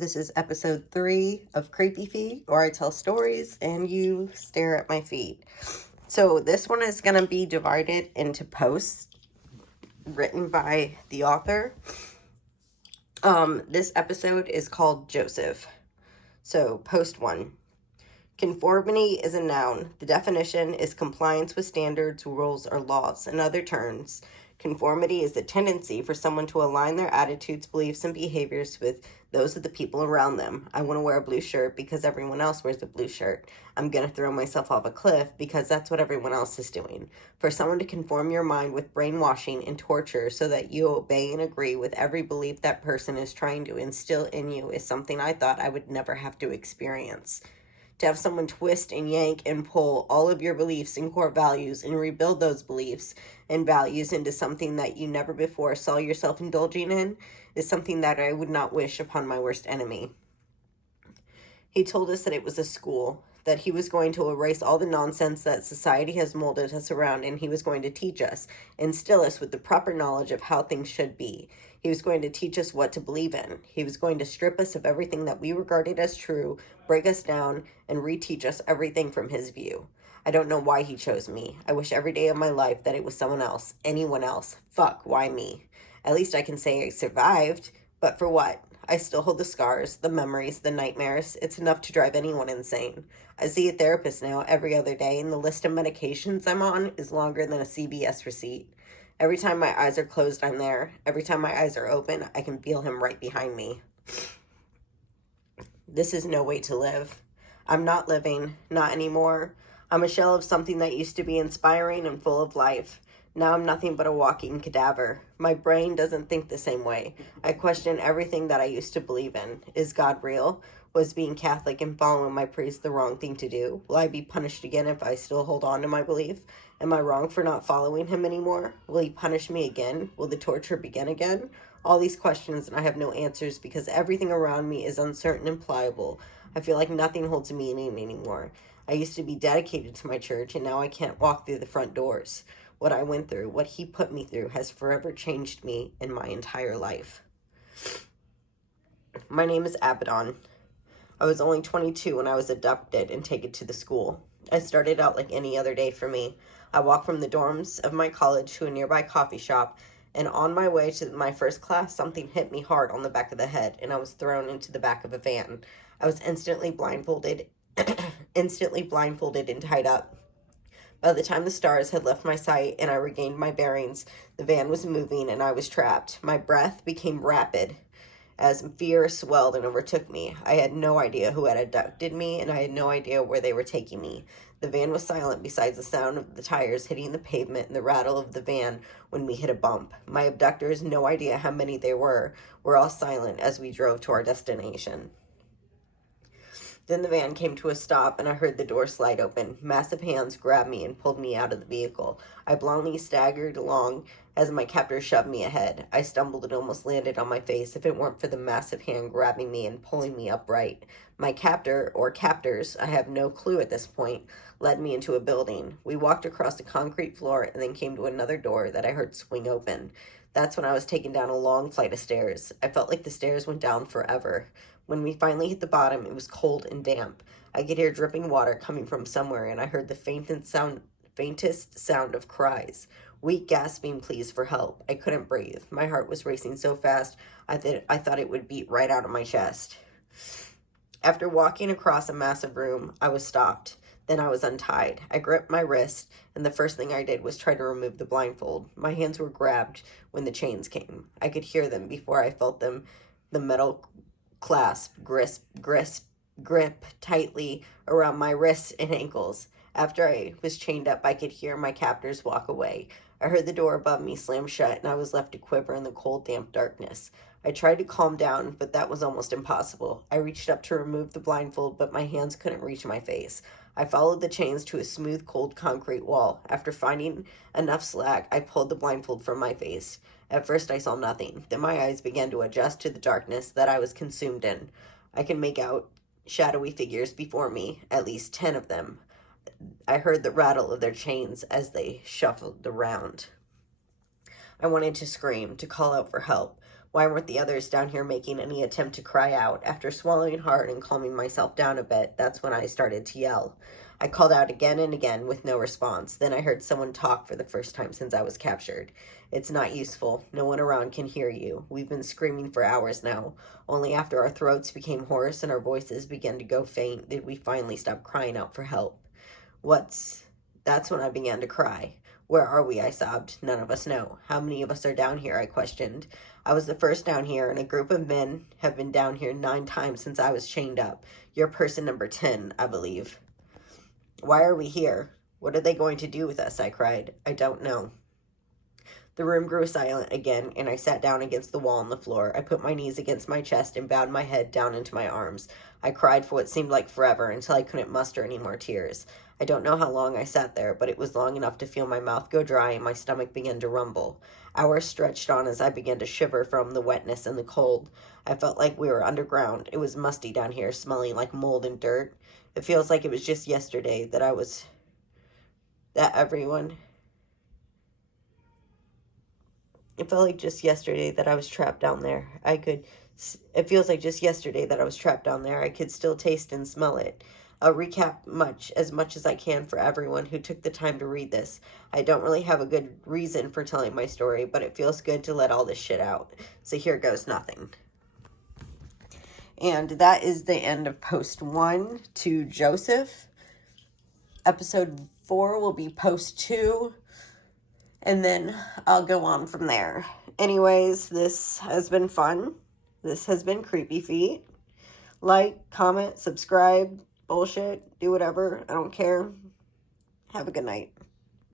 This is episode 3 of Creepy Feet, where I tell stories and you stare at my feet. So this one is going to be divided into posts written by the author. This episode is called Joseph. So post 1. Conformity is a noun. The definition is compliance with standards, rules, or laws. In other terms, conformity is the tendency for someone to align their attitudes, beliefs, and behaviors with those of the people around them. I want to wear a blue shirt because everyone else wears a blue shirt. I'm going to throw myself off a cliff because that's what everyone else is doing. For someone to conform your mind with brainwashing and torture so that you obey and agree with every belief that person is trying to instill in you is something I thought I would never have to experience. To have someone twist and yank and pull all of your beliefs and core values and rebuild those beliefs and values into something that you never before saw yourself indulging in is something that I would not wish upon my worst enemy. He told us that it was a school, that he was going to erase all the nonsense that society has molded us around, and he was going to teach us, instill us with the proper knowledge of how things should be. He was going to teach us what to believe in. He was going to strip us of everything that we regarded as true, break us down, and reteach us everything from his view. I don't know why he chose me. I wish every day of my life that it was someone else, anyone else. Fuck, why me? At least I can say I survived, but for what? I still hold the scars, the memories, the nightmares. It's enough to drive anyone insane. I see a therapist now every other day, and the list of medications I'm on is longer than a CVS receipt. Every time my eyes are closed, I'm there. Every time my eyes are open, I can feel him right behind me. This is no way to live. I'm not living, not anymore. I'm a shell of something that used to be inspiring and full of life. Now I'm nothing but a walking cadaver. My brain doesn't think the same way. I question everything that I used to believe in. Is God real? Was being Catholic and following my priest the wrong thing to do? Will I be punished again if I still hold on to my belief? Am I wrong for not following him anymore? Will he punish me again? Will the torture begin again? All these questions, and I have no answers because everything around me is uncertain and pliable. I feel like nothing holds meaning anymore. I used to be dedicated to my church, and now I can't walk through the front doors. What I went through, what he put me through, has forever changed me in my entire life. My name is Abaddon. I was only 22 when I was adopted and taken to the school. I started out like any other day for me. I walked from the dorms of my college to a nearby coffee shop, and on my way to my first class, something hit me hard on the back of the head, and I was thrown into the back of a van. I was instantly blindfolded and tied up. By the time the stars had left my sight and I regained my bearings, the van was moving and I was trapped. My breath became rapid as fear swelled and overtook me. I had no idea who had abducted me, and I had no idea where they were taking me. The van was silent besides the sound of the tires hitting the pavement and the rattle of the van when we hit a bump. My abductors, no idea how many they were all silent as we drove to our destination. Then the van came to a stop, and I heard the door slide open. Massive hands grabbed me and pulled me out of the vehicle. I blindly staggered along as my captor shoved me ahead. I stumbled and almost landed on my face if it weren't for the massive hand grabbing me and pulling me upright. My captor, or captors, I have no clue at this point, led me into a building. We walked across a concrete floor and then came to another door that I heard swing open. That's when I was taken down a long flight of stairs. I felt like the stairs went down forever. When we finally hit the bottom, it was cold and damp. I could hear dripping water coming from somewhere, and I heard the faintest sound of cries. Weak gasping pleas for help. I couldn't breathe. My heart was racing so fast, I thought it would beat right out of my chest. After walking across a massive room, I was stopped. Then I was untied. I gripped my wrist, and the first thing I did was try to remove the blindfold. My hands were grabbed when the chains came. I could hear them before I felt them, the metal clasp, grip tightly around my wrists and ankles. After I was chained up, I could hear my captors walk away. I heard the door above me slam shut, and I was left to quiver in the cold, damp darkness. I tried to calm down, but that was almost impossible. I reached up to remove the blindfold, but my hands couldn't reach my face. I followed the chains to a smooth, cold concrete wall. After finding enough slack, I pulled the blindfold from my face. At first I saw nothing. Then my eyes began to adjust to the darkness that I was consumed in. I could make out shadowy figures before me, at least 10 of them. I heard the rattle of their chains as they shuffled around. I wanted to scream, to call out for help, Why weren't the others down here making any attempt to cry out? After swallowing hard and calming myself down a bit, that's when I started to yell. I called out again and again with no response. Then I heard someone talk for the first time since I was captured. It's not useful. No one around can hear you. We've been screaming for hours now. Only after our throats became hoarse and our voices began to go faint did we finally stop crying out for help. That's when I began to cry. Where are we? I sobbed. None of us know. How many of us are down here? I questioned. I was the first down here, and a group of men have been down here 9 times since I was chained up. You're person number 10, I believe. Why are we here? What are they going to do with us? I cried. I don't know. The room grew silent again, and I sat down against the wall on the floor. I put my knees against my chest and bowed my head down into my arms. I cried for what seemed like forever until I couldn't muster any more tears. I don't know how long I sat there, but it was long enough to feel my mouth go dry and my stomach begin to rumble. Hours stretched on as I began to shiver from the wetness and the cold. I felt like we were underground. It was musty down here, smelling like mold and dirt. It feels like it was just yesterday that It felt like just yesterday that I was trapped down there. It feels like just yesterday that I was trapped down there. I could still taste and smell it. I'll recap as much as I can for everyone who took the time to read this. I don't really have a good reason for telling my story, but it feels good to let all this shit out. So here goes nothing. And that is the end of post 1 to Joseph. Episode 4 will be post 2. And then I'll go on from there. Anyways, this has been fun. This has been Creepy Feet. Like, comment, subscribe, bullshit, do whatever. I don't care. Have a good night.